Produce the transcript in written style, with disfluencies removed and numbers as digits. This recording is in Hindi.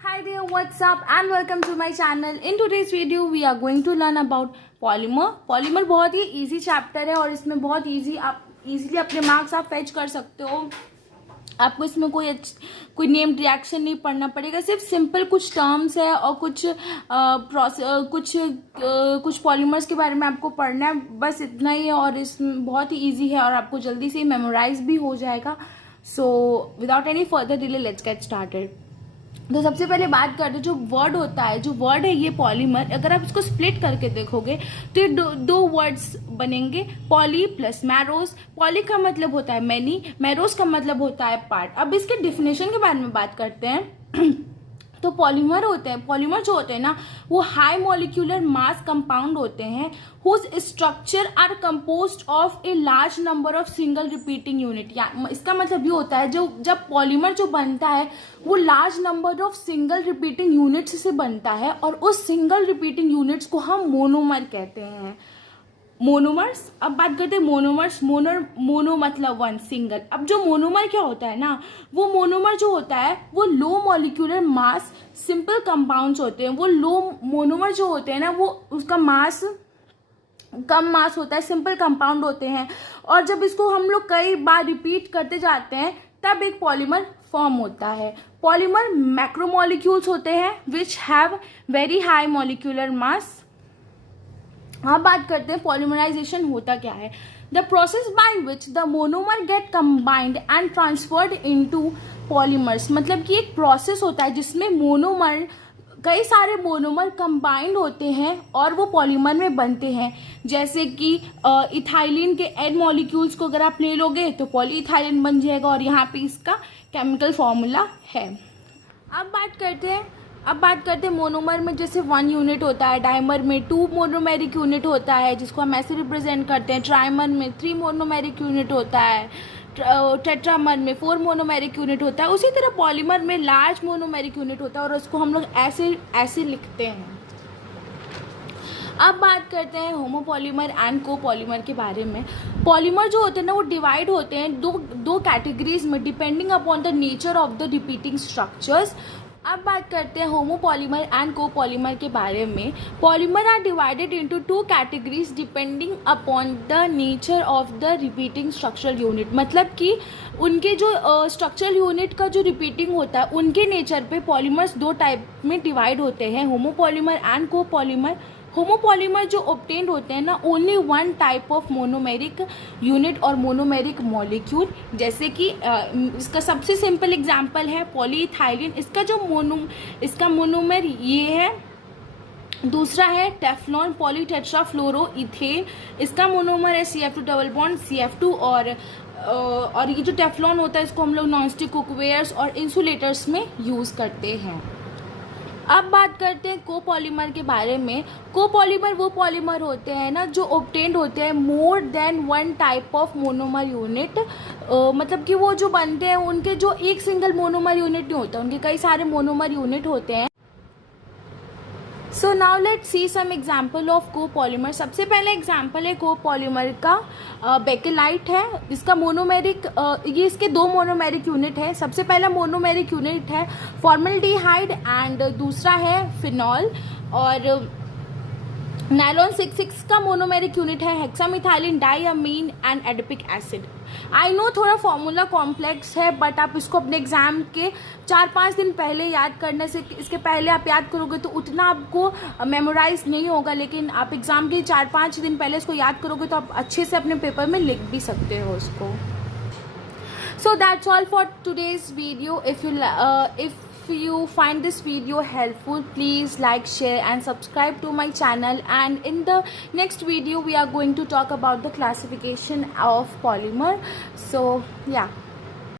Hi there, what's up and welcome to my channel. In today's video we are going to learn about polymer. Polymer बहुत ही easy chapter है और इसमें बहुत easily अपने marks आप fetch कर सकते हो. आपको इसमें कोई नेम्ड रिएक्शन नहीं पढ़ना पड़ेगा, सिर्फ सिंपल कुछ टर्म्स है और कुछ पॉलीमर्स के बारे में आपको पढ़ना है, बस इतना ही है. और इसमें बहुत ही इजी है और आपको जल्दी से मेमोराइज भी हो जाएगा. So without any further delay let's get started. तो सबसे पहले बात करते हैं जो वर्ड होता है, जो वर्ड है ये पॉलीमर. अगर आप इसको स्प्लिट करके देखोगे तो ये दो वर्ड्स बनेंगे, पॉली प्लस मैरोस. पॉली का मतलब होता है मैनी, मैरोस का मतलब होता है पार्ट. अब इसके डिफिनेशन के बारे में बात करते हैं. तो पॉलीमर होते हैं, पॉलीमर जो होते हैं ना वो हाई मॉलिक्यूलर मास कंपाउंड होते हैं whose structure are composed of a large number of single repeating unit. या इसका मतलब ये होता है जो जब पॉलीमर जो बनता है वो large number of single repeating units से बनता है और उस सिंगल रिपीटिंग यूनिट्स को हम मोनोमर कहते हैं. मोनोमर्स. अब बात करते हैं मोनोमर्स. मोनो मतलब वन, सिंगल. अब जो मोनोमर क्या होता है ना, वो मोनोमर जो होता है वो low molecular mass simple compounds होते हैं. वो लो मोनोमर जो होते हैं ना वो उसका मास कम मास होता है, सिंपल कंपाउंड होते हैं. और जब इसको हम लोग कई बार रिपीट करते जाते हैं तब एक पॉलीमर फॉर्म होता है. पॉलीमर मैक्रोमोलिक्यूल्स होते हैं which have very high molecular mass. अब बात करते हैं पॉलीमराइजेशन होता क्या है. The process by which the monomer get combined and transferred into polymers. मतलब कि एक प्रोसेस होता है जिसमें मोनोमर कई सारे मोनोमर कंबाइंड होते हैं और वो पॉलीमर में बनते हैं. जैसे कि इथाइलिन के एन मॉलिक्यूल्स को अगर आप ले लोगे तो पॉलीइथाइलिन बन जाएगा और यहाँ पे इसका केमिकल फॉर्मूला है. अब बात करते हैं मोनोमर में जैसे 1 यूनिट होता है, डाइमर में 2 मोनोमेरिक यूनिट होता है जिसको हम ऐसे रिप्रेजेंट करते हैं, ट्राइमर में 3 मोनोमेरिक यूनिट होता है, टेट्रामर में 4 मोनोमेरिक यूनिट होता है. उसी तरह पॉलीमर में लार्ज मोनोमेरिक यूनिट होता है और उसको हम लोग ऐसे लिखते हैं. अब बात करते हैं होमोपॉलीमर एंड कोपॉलीमर के बारे में. पॉलीमर जो होते हैं ना वो डिवाइड होते हैं दो कैटेगरीज में depending upon the nature of the repeating structures. अब बात करते हैं होमोपॉलीमर एंड कोपॉलीमर के बारे में. Polymer are divided into 2 categories depending upon the nature of the repeating structural unit. मतलब कि उनके जो स्ट्रक्चरल यूनिट का जो रिपीटिंग होता है उनके नेचर पे पॉलीमर्स 2 टाइप में डिवाइड होते हैं, होमोपॉलीमर एंड कोपॉलीमर. होमोपॉलीमर जो ऑब्टेन्ड होते हैं ना only 1 type of monomeric unit और मोनोमेरिक मॉलिक्यूल. जैसे कि इसका सबसे सिंपल एग्जांपल है पॉलीइथाइलिन. इसका मोनोमर ये है. दूसरा है टेफ्लॉन पॉलीटेट्राफ्लोरोइथेन. इसका मोनोमर है CF2 डबल बॉन्ड CF2. और ये जो टेफ्लॉन होता है इसको हम लोग नॉनस्टिक कुकवेयर्स और इंसुलेटर्स में यूज़ करते हैं. अब बात करते हैं कोपॉलीमर के बारे में. कोपॉलीमर वो पॉलीमर होते हैं ना जो ऑब्टेन्ड होते हैं more than 1 type of monomer unit. मतलब कि वो जो बनते हैं उनके जो एक सिंगल मोनोमर यूनिट नहीं होता, उनके कई सारे मोनोमर यूनिट होते हैं. So now let's see some example of copolymer. सबसे पहले एग्जाम्पल है कोपॉलीमर का बेकेलाइट है. इसका मोनोमेरिक ये इसके 2 मोनोमेरिक यूनिट है. सबसे पहला मोनोमेरिक यूनिट है फॉर्मल्डिहाइड एंड दूसरा है फिनॉल. और नायलॉन 6,6 का मोनोमेरिक यूनिट है hexamethylene diamine and adipic acid. I know थोड़ा फॉर्मूला कॉम्प्लेक्स है बट आप इसको अपने एग्जाम के 4-5 दिन पहले याद करने से, इसके पहले आप याद करोगे तो उतना आपको मेमोराइज नहीं होगा, लेकिन आप एग्जाम के 4-5 दिन पहले इसको याद करोगे तो आप अच्छे से अपने पेपर में लिख भी सकते हो उसको. So that's all for today's video. If you find this video helpful, please like, share and subscribe to my channel. And in the next video we are going to talk about the classification of polymer. So yeah.